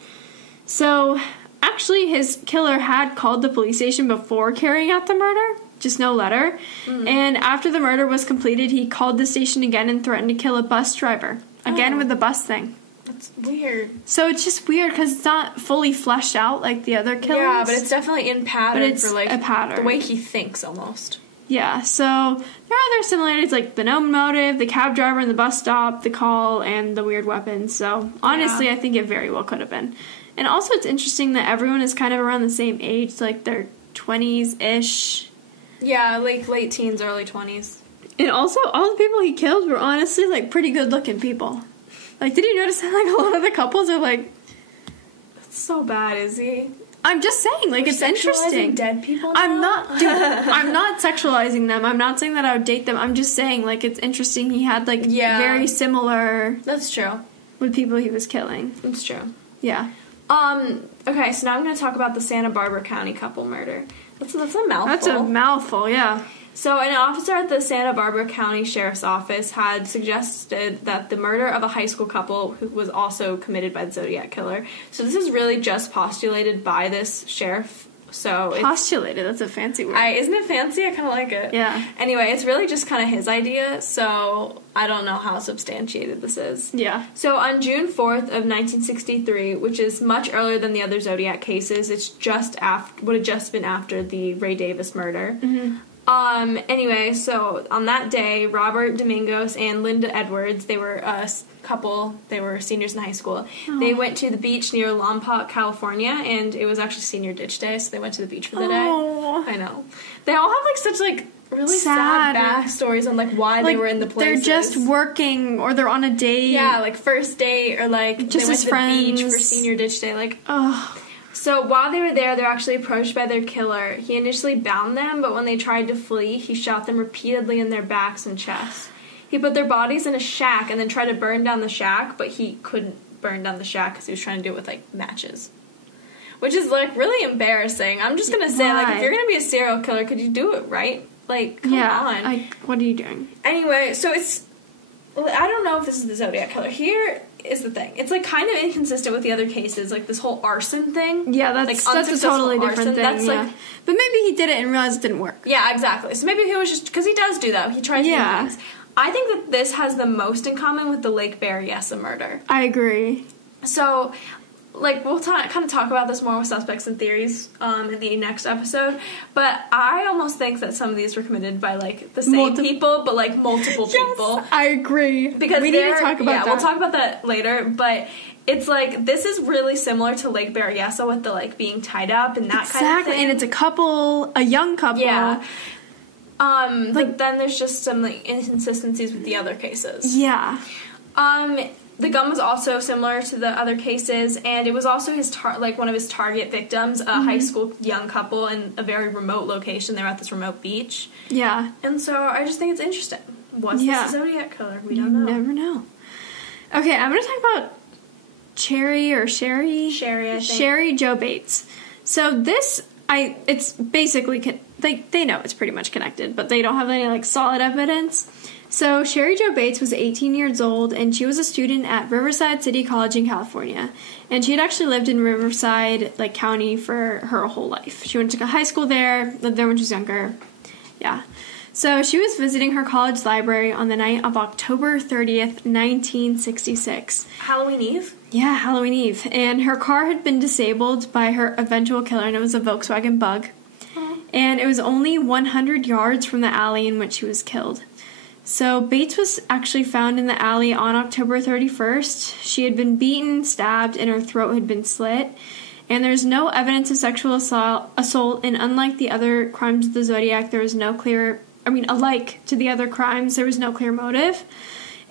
So, actually, his killer had called the police station before carrying out the murder. Just no letter. Mm-hmm. And after the murder was completed, he called the station again and threatened to kill a bus driver. Again with the bus thing. That's weird. So it's just weird because it's not fully fleshed out like the other killings. Yeah, but it's definitely in pattern but it's for, like, a pattern. the way he thinks, almost. Yeah, so there are other similarities, like the known motive, the cab driver in the bus stop, the call, and the weird weapons. So, honestly, I think it very well could have been. And also, it's interesting that everyone is kind of around the same age, like their 20s-ish. Yeah, like late teens, early 20s. And also, all the people he killed were honestly, like, pretty good-looking people. Like, did you notice that, like, a lot of the couples are, like... That's so bad, is he? I'm just saying, like, it's interesting. Dead people now? I'm not sexualizing them. I'm not saying that I would date them. I'm just saying, like, it's interesting. He had, like, very similar... That's true. With people he was killing. That's true. Yeah. Okay, so now I'm going to talk about the Santa Barbara County couple murder. That's a mouthful. That's a mouthful, yeah. So, an officer at the Santa Barbara County Sheriff's Office had suggested that the murder of a high school couple who was also committed by the Zodiac Killer. So, this is really just postulated by this sheriff. So postulated, that's a fancy word. Isn't it fancy? I kind of like it. Yeah. Anyway, it's really just kind of his idea, so I don't know how substantiated this is. Yeah. So on June 4th of 1963, which is much earlier than the other Zodiac cases, it's just after, would have just been after the Ray Davis murder. Mm-hmm. Anyway, so on that day, Robert Domingos and Linda Edwards, they were a couple, they were seniors in high school. Oh. They went to the beach near Lompoc, California, and it was actually senior ditch day, so they went to the beach for the day. I know. They all have, like, such, like, really sad backstories on, like, why they were in the places. They're just working, or they're on a date. Yeah, like, first date, or, like, just they went to friends. the beach for senior ditch day, like, oh. So while they were there, they were actually approached by their killer. He initially bound them, but when they tried to flee, he shot them repeatedly in their backs and chests. He put their bodies in a shack and then tried to burn down the shack, but he couldn't burn down the shack because he was trying to do it with, like, matches. Which is, like, really embarrassing. I'm just gonna say, like, if you're gonna be a serial killer, could you do it right? Like, come on. What are you doing? Anyway, so it's... I don't know if this is the Zodiac Killer. Here is the thing. It's, like, kind of inconsistent with the other cases, like this whole arson thing. Yeah, that's a totally different thing. That's like, but maybe he did it and realized it didn't work. Yeah, exactly. So maybe he was just, because he does do that. He tries to do things. I think that this has the most in common with the Lake Berryessa murder. I agree. So, like, we'll kind of talk about this more with suspects and theories in the next episode, but I almost think that some of these were committed by, like, the same people, but, like, multiple people. I agree. Because we need to talk about that. Yeah, we'll talk about that later, but it's, like, this is really similar to Lake Berryessa with the, like, being tied up and that kind of thing. And it's a couple, a young couple. Yeah. But then there's just some, like, inconsistencies with the other cases. Yeah. The gun was also similar to the other cases, and it was also his one of his target victims, a high school young couple in a very remote location. They were at this remote beach. Yeah. And so I just think it's interesting. What's this Zodiac Killer? We don't know. You never know. Okay, I'm going to talk about Sherry, I think. Sherry Jo Bates. So this, it's basically, they know it's pretty much connected, but they don't have any, like, solid evidence. So, Sherry Jo Bates was 18 years old, and she was a student at Riverside City College in California. And she had actually lived in Riverside, like, County for her whole life. She went to high school there, lived there when she was younger. Yeah. So, she was visiting her college library on the night of October 30th, 1966. Halloween Eve? Yeah, Halloween Eve. And her car had been disabled by her eventual killer, and it was a Volkswagen Bug. And it was only 100 yards from the alley in which she was killed. So, Bates was actually found in the alley on October 31st. She had been beaten, stabbed, and her throat had been slit. And there's no evidence of sexual assault, and unlike the other crimes of the Zodiac, there was no clear... alike to the other crimes, there was no clear motive.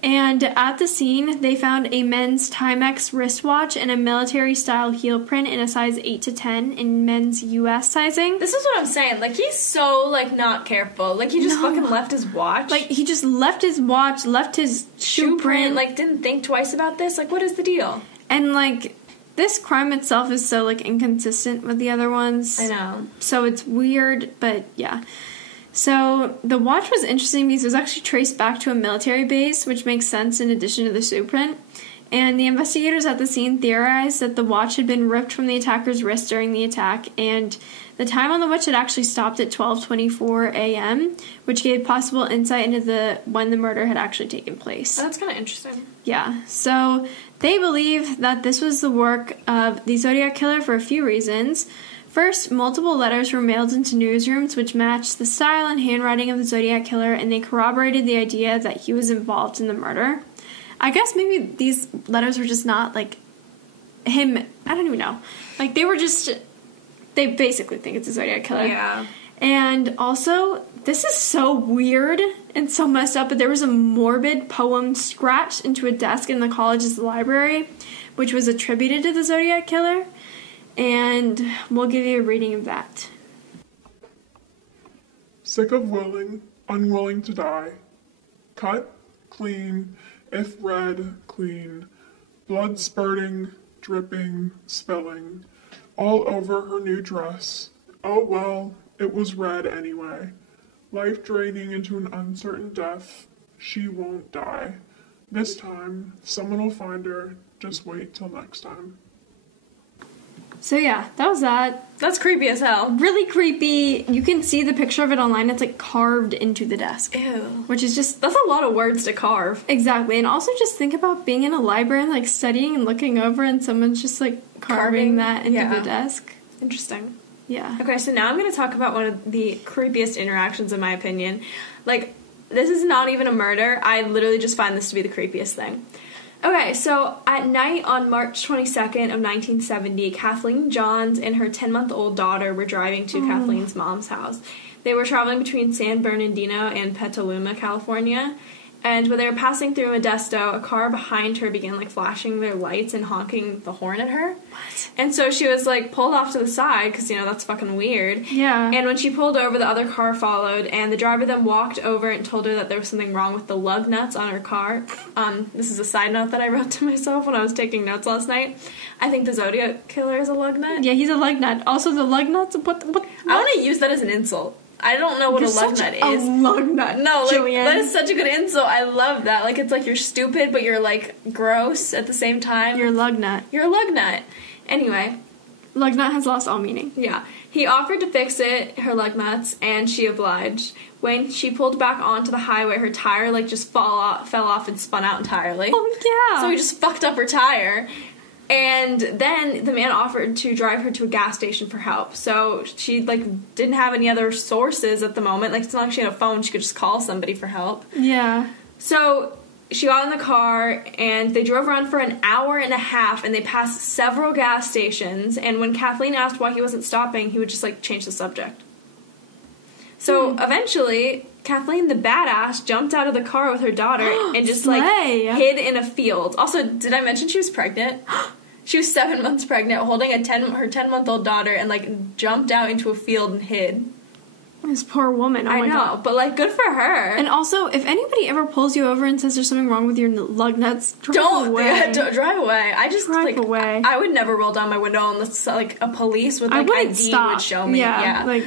And at the scene, they found a men's Timex wristwatch and a military-style heel print in a size 8 to 10 in men's U.S. sizing. This is what I'm saying. Like, he's so, like, not careful. Like, he just fucking left his watch. Like, he just left his watch, left his shoe print. Like, didn't think twice about this. Like, what is the deal? And, like, this crime itself is so, like, inconsistent with the other ones. I know. So it's weird, but yeah. So, the watch was interesting because it was actually traced back to a military base, which makes sense in addition to the shoe print. And the investigators at the scene theorized that the watch had been ripped from the attacker's wrist during the attack, and the time on the watch had actually stopped at 12:24 a.m., which gave possible insight into when the murder had actually taken place. Oh, that's kind of interesting. Yeah. So, They believe that this was the work of the Zodiac Killer for a few reasons. First, multiple letters were mailed into newsrooms which matched the style and handwriting of the Zodiac Killer, and they corroborated the idea that he was involved in the murder. I guess maybe these letters were just not, like, him. I don't even know. Like, they were just... They basically think it's a Zodiac Killer. Yeah. And also, this is so weird and so messed up, but there was a morbid poem scratched into a desk in the college's library, which was attributed to the Zodiac Killer. And we'll give you a reading of that. Sick of unwilling to die. Cut, clean, if red, clean. Blood spurting, dripping, spilling. All over her new dress. Oh well, it was red anyway. Life draining into an uncertain death. She won't die. This time, someone will find her. Just wait till next time. So yeah, that was that. That's creepy as hell. Really creepy. You can see the picture of it online. It's like carved into the desk. Ew. Which is just... That's a lot of words to carve. Exactly. And also just think about being in a library and like studying and looking over and someone's just like carving that into the desk. Interesting. Yeah. Okay, so now I'm going to talk about one of the creepiest interactions in my opinion. Like, this is not even a murder. I literally just find this to be the creepiest thing. Okay, so at night on March 22nd of 1970, Kathleen Johns and her 10-month-old daughter were driving to Kathleen's mom's house. They were traveling between San Bernardino and Petaluma, California. And when they were passing through Modesto, a car behind her began, like, flashing their lights and honking the horn at her. What? And so she was, like, pulled off to the side, because, you know, that's fucking weird. Yeah. And when she pulled over, the other car followed, and the driver then walked over and told her that there was something wrong with the lug nuts on her car. This is a side note that I wrote to myself when I was taking notes last night. I think the Zodiac Killer is a lug nut. Yeah, he's a lug nut. Also, the lug nuts, what? I want to use that as an insult. I don't know what a lug nut is. A lug nut. No, like, Julian. that is such a good insult. I love that. Like, it's like you're stupid, but you're, like, gross at the same time. You're a lug nut. You're a lug nut. Anyway. Lug nut has lost all meaning. Yeah. He offered to fix it, her lug nuts, and she obliged. When she pulled back onto the highway, her tire, like, just fell off and spun out entirely. Oh, yeah. So he just fucked up her tire. And then the man offered to drive her to a gas station for help. So she, like, didn't have any other sources at the moment. Like, it's not like she had a phone. She could just call somebody for help. Yeah. So she got in the car, and they drove around for an hour and a half, and they passed several gas stations. And when Kathleen asked why he wasn't stopping, he would just, like, change the subject. So eventually, Kathleen, the badass, jumped out of the car with her daughter and just, like, hid in a field. Also, did I mention she was pregnant? She was 7 months pregnant, holding her 10-month-old daughter, and, like, jumped out into a field and hid. This poor woman. Oh I my know, God. but, like, good for her. And also, if anybody ever pulls you over and says there's something wrong with your lug nuts, drive away. Yeah, don't drive away. I just, drive away. I would never roll down my window unless, like, a police with, like, ID would show me. Yeah. Like,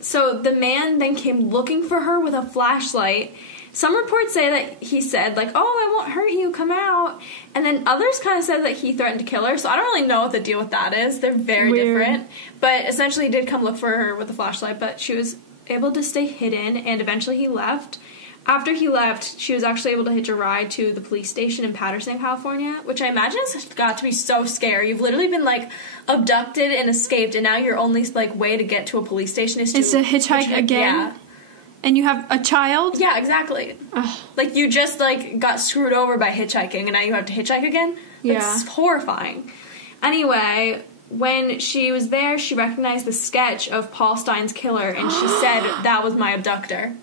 so the man then came looking for her with a flashlight. Some reports say that he said, like, oh, I won't hurt you, come out. And then others kind of said that he threatened to kill her, so I don't really know what the deal with that is. They're very different. But essentially he did come look for her with a flashlight, but she was able to stay hidden, and eventually he left. After he left, she was actually able to hitch a ride to the police station in Patterson, California, which I imagine has got to be so scary. You've literally been, like, abducted and escaped, and now your only, like, way to get to a police station is to hitchhike again? Yeah. And you have a child? Yeah, exactly. Ugh. Like, you just, like, got screwed over by hitchhiking, and now you have to hitchhike again? Yeah. It's horrifying. Anyway, when she was there, she recognized the sketch of Paul Stine's killer, and she said, that was my abductor.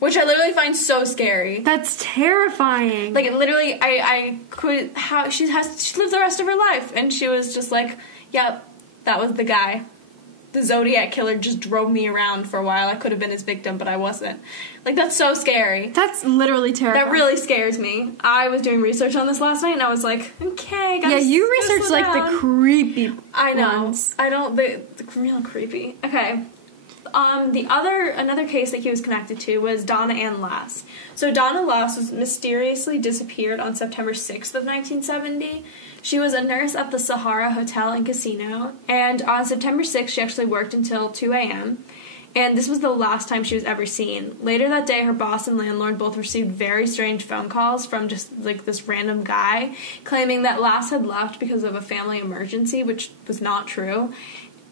Which I literally find so scary. That's terrifying. Like, literally, I could... She lived the rest of her life, and she was just like, yep, that was the guy. The Zodiac Killer just drove me around for a while. I could have been his victim, but I wasn't. Like, that's so scary. That's literally terrifying. That really scares me. I was doing research on this last night, and I was like, okay, yeah, you researched, like, the creepy I know. ones. I don't... The real creepy. Okay. Another case that he was connected to was Donna Ann Lass. So Donna Lass was mysteriously disappeared on September 6th of 1970. She was a nurse at the Sahara Hotel and Casino, and on September 6th she actually worked until 2 a.m., and this was the last time she was ever seen. Later that day, her boss and landlord both received very strange phone calls from just, like, this random guy claiming that Lass had left because of a family emergency, which was not true.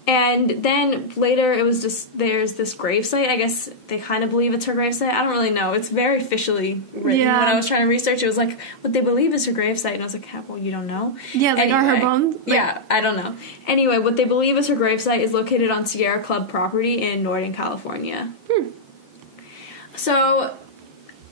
And then later it was just, there's this gravesite. I guess they kind of believe it's her gravesite. I don't really know. It's very officially written. Yeah. When I was trying to research, it was like, what they believe is her gravesite. And I was like, well, you don't know? Yeah, like, are her bones? Like, yeah, I don't know. Anyway, what they believe is her gravesite is located on Sierra Club property in Northern California. So,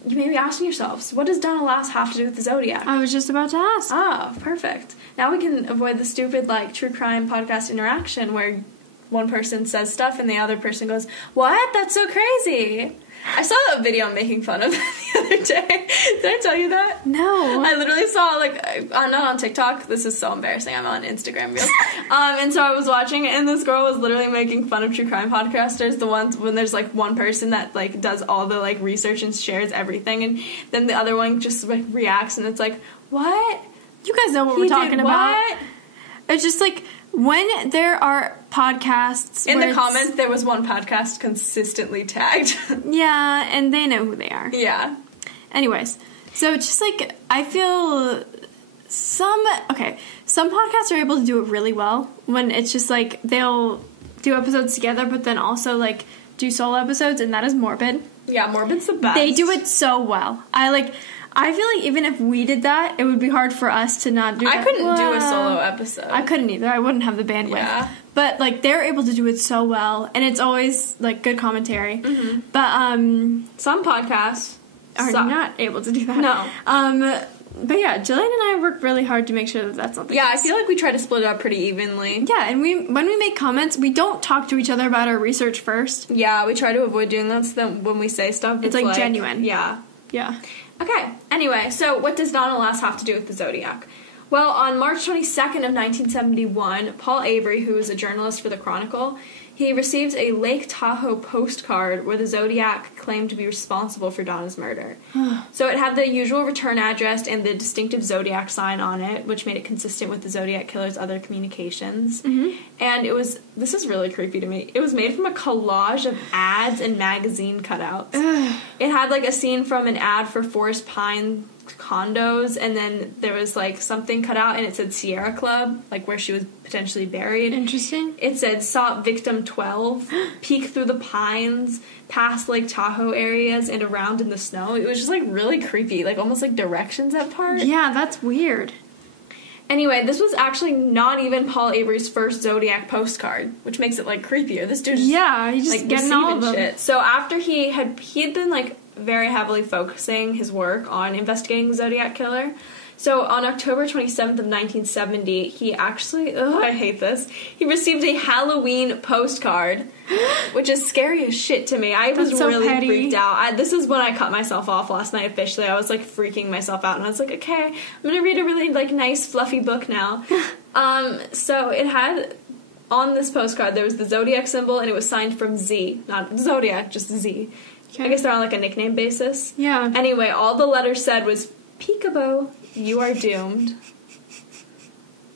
you may be asking yourselves, what does Donna Lass have to do with the Zodiac? I was just about to ask. Ah, perfect. Now we can avoid the stupid, like, true crime podcast interaction where one person says stuff and the other person goes, what? That's so crazy. I saw a video making fun of it the other day. Did I tell you that? No. I literally saw, like, not on TikTok. This is so embarrassing. I'm on Instagram Reels. And so I was watching it, and this girl was literally making fun of true crime podcasters, the ones when there's, like, one person that, like, does all the, like, research and shares everything, and then the other one just, like, reacts, and it's like, what? You guys know what we're talking about. It's just, like, when there are podcasts... In the comments, there was one podcast consistently tagged. Yeah, and they know who they are. Yeah. Anyways, so just, like, I feel some podcasts are able to do it really well when it's just, like, they'll do episodes together, but then also, like, do solo episodes, and that is Morbid. Yeah, Morbid's the best. They do it so well. I feel like even if we did that, it would be hard for us to not do that. I couldn't do a solo episode. I couldn't either. I wouldn't have the bandwidth. Yeah. But, like, they're able to do it so well, and it's always, like, good commentary. Mm-hmm. But, some podcasts are not able to do that. No. But, yeah, Jillian and I work really hard to make sure that that's not the case. I feel like we try to split it up pretty evenly. Yeah, and when we make comments, we don't talk to each other about our research first. Yeah, we try to avoid doing that so that when we say stuff, it's like, genuine. Yeah. Yeah. Okay, anyway, so what does Donna Lass have to do with the Zodiac? Well, on March 22nd of 1971, Paul Avery, who was a journalist for the Chronicle, he received a Lake Tahoe postcard where the Zodiac claimed to be responsible for Donna's murder. So it had the usual return address and the distinctive Zodiac sign on it, which made it consistent with the Zodiac Killer's other communications. Mm-hmm. And this is really creepy to me, it was made from a collage of ads and magazine cutouts. It had, like, a scene from an ad for Forest Pine condos, and then there was, like, something cut out and it said Sierra Club, like, where she was potentially buried. Interesting. It said sought victim 12, peek through the pines, past Lake Tahoe areas and around in the snow. It was just, like, really creepy, like, almost like directions at part. Yeah, that's weird. Anyway, this was actually not even Paul Avery's first Zodiac postcard, which makes it, like, creepier. This dude's he's just, like, getting all of them. Shit. So after he had been, like, very heavily focusing his work on investigating the Zodiac Killer. So on October 27th of 1970, he actually, I hate this, he received a Halloween postcard, which is scary as shit to me. I was really freaked out. This is when I cut myself off last night officially. I was, like, freaking myself out, and I was like, okay, I'm gonna read a really, like, nice fluffy book now. So it had, on this postcard, there was the Zodiac symbol, and it was signed from Z. Not Zodiac, just Z. Okay. I guess they're on, like, a nickname basis. Yeah. Anyway, all the letters said was, Peekaboo, you are doomed.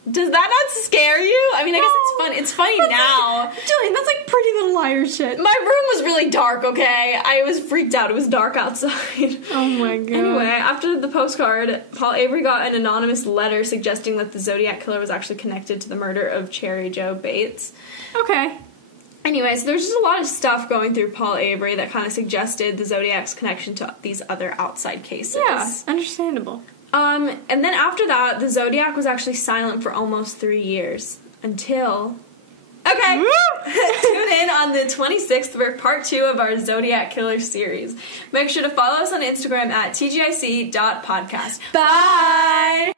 Does that not scare you? I mean, I guess it's fun. It's funny now. Jillian, that's like Pretty Little Liars shit. My room was really dark, okay? I was freaked out. It was dark outside. Oh my god. Anyway, after the postcard, Paul Avery got an anonymous letter suggesting that the Zodiac Killer was actually connected to the murder of Cherry Jo Bates. Okay. Anyway, so there's just a lot of stuff going through Paul Avery that kind of suggested the Zodiac's connection to these other outside cases. Yeah, understandable. And then after that, the Zodiac was actually silent for almost 3 years. Until... Okay! Tune in on the 26th for part 2 of our Zodiac Killer series. Make sure to follow us on Instagram at tgic.podcast. Bye!